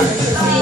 สิ่ง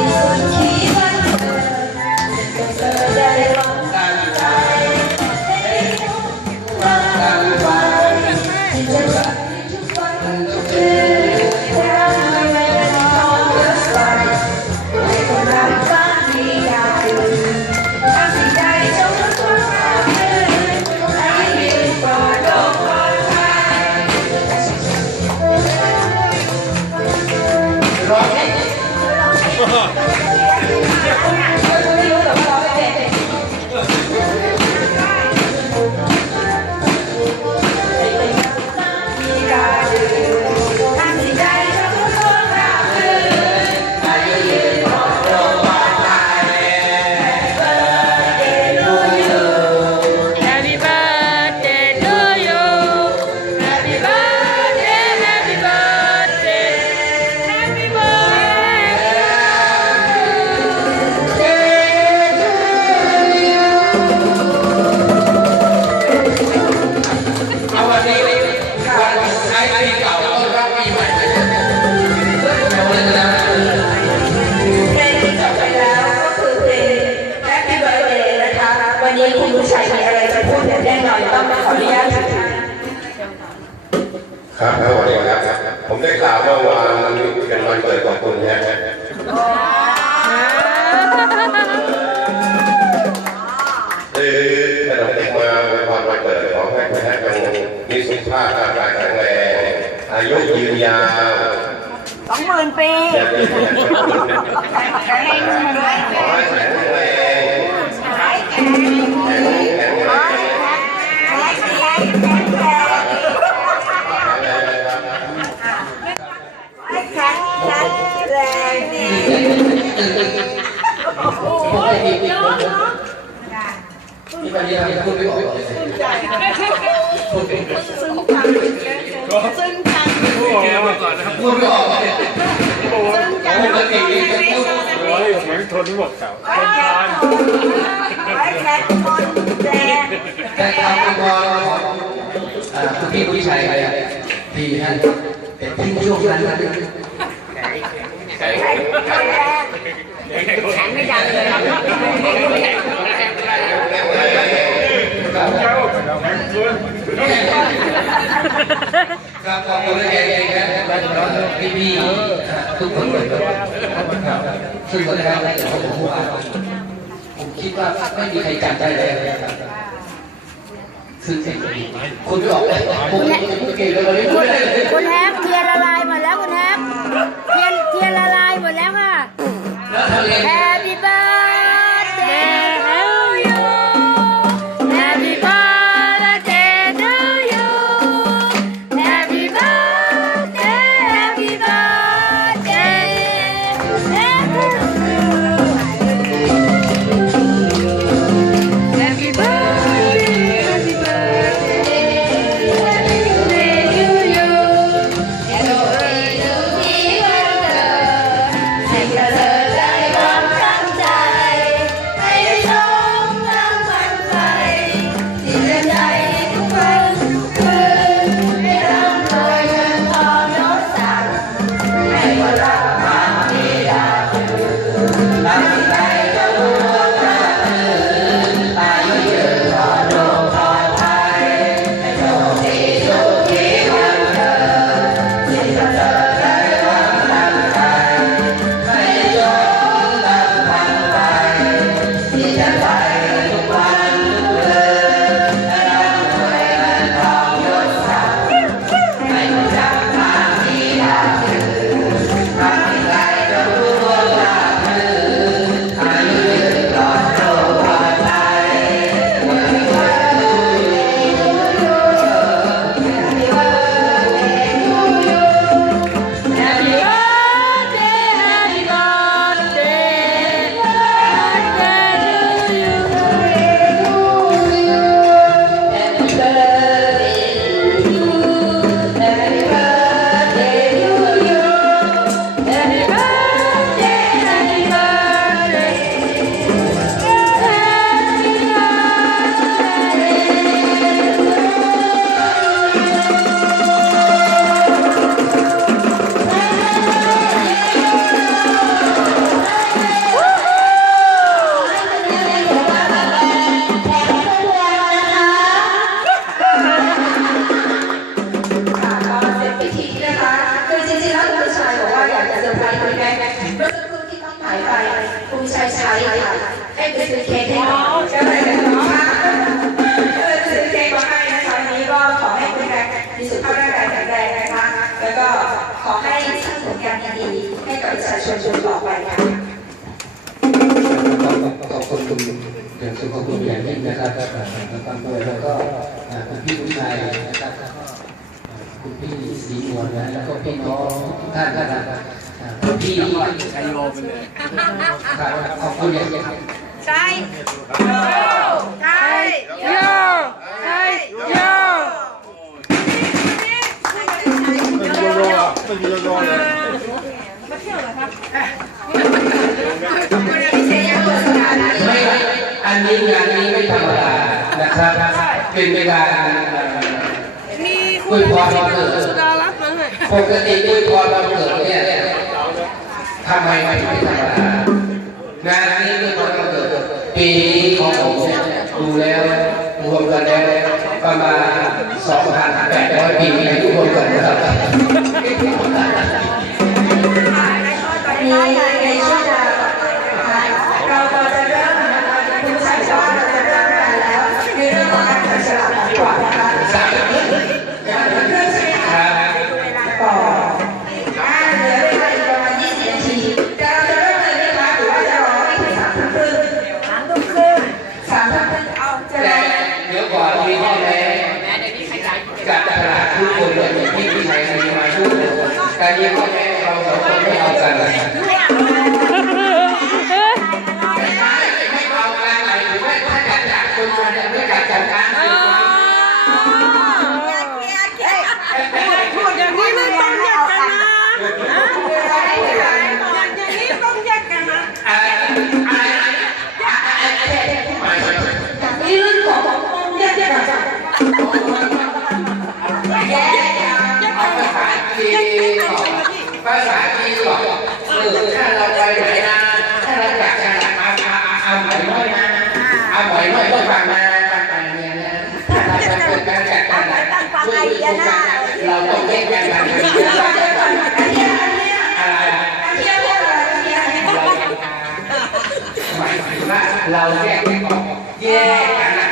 วันเกิดของคุณนะฮะคือขนมเด็กมาเป็นวันวันเกิดของให้คุณฮะเป็นมีสุขภาพร่างกายแข็งแรงอายุยืนยาวสองหมื่นปีอยากจะขอให้แข็งแรง ที่วันนี้เราพูดไม่ออกเลยพูดไม่ออกซึ้งจังซึ้งจังพูดไม่ออกเลยซึ้งจังปกตินี่จะพูดโอ้ยเหมือนทนไม่หมดเก่าทนทานแต่ทำเป็นพออ่าคุณพี่ผู้ชายดีนะแต่ที่ช่วงนั้นนะแข็งแข็ง ไม่ดังเลยเจ้าแข็งชวนครับขอบคุณแกเองนะน้องพี่พี่ทุกคนเลยซึ่งตอนแรกเลยผมพูดว่าผมคิดว่าไม่มีใครจำได้เลยซึ่งสิ่งนี้คุณไม่ออกผมผมเก่งเลยวันนี้พูดได้เลยคุณแฮปเทียนละลายหมดแล้วคุณแฮปเทีย ชิญชวนต่อไปค่ะขอบคุณคุณอย่างสุขอบคุณอย่างยิ่งนะครับฟังด้วยแล้วก็คุณพี่ผู้ชายนะครับคุณพี่สีนวลนะแล้วก็พี่น้องทุกท่านนะครับพี่ชายโยไปเลยขอบคุณอย่างยิ่งครับใช่ใช่โยใช่โยไม่มีโยโย่ไม่มีโยโย่เลย นนี้งานนี้ไม่ธรรมดานะครับเป็นเวลามีคุยพรวันเกิดสุดารัตน์มาให้ปกติด้วยพรวันเกิดเนี่ยทำไมไม่ไม่ธรรมดางานนี้ด้วยพรวันเกิดปีนี้ของผมเนี่ยดูแล้วรวมกันแล้วประมาณ2,800ปี จับตลาดทุกคนเลยที่พี่ชายมีมาทุกคนแต่นี้ก็แค่เราสองคนไม่เอากัน เออถ้าเราไปไหนนะถ้าเราอยากจะเอาเอาเอาหมายน้อยนะเอาหมายน้อยต้องฟังนะฟังนะเนี่ยนะถ้าเราจะเกิดการจัดการเราต้องแยกกันนะอันเนี้ยอันเนี้ยอะไรอันเนี้ยเรียกอะไรอันเนี้ยอันเนี้ยมาเราแยกกันออกแยกกันนะ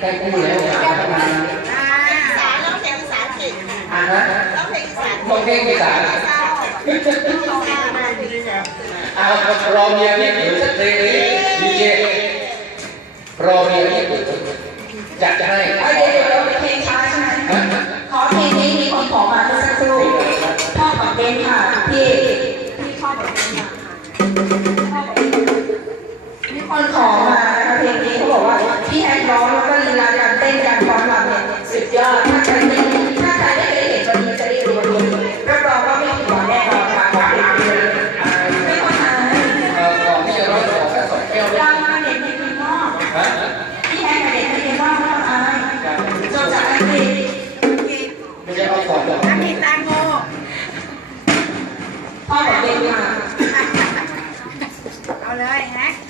ได้คู่แล้วอะอ่าฮะต้องเพลงกีตาร์องเพลงดีะรอเมียเนี่ยเปิดสักเพลงนี้ดีเจรอเมียเนี่ยเปิดจัดให้เดี๋ยวเดี๋ยวเราเพลงช้าใช่ไหมขอเพลงนี้มีคนขอมาเมื่อสักครู่พ่อของเบนค่ะพี่พี่พ่อของเบนค่ะมีคนขอ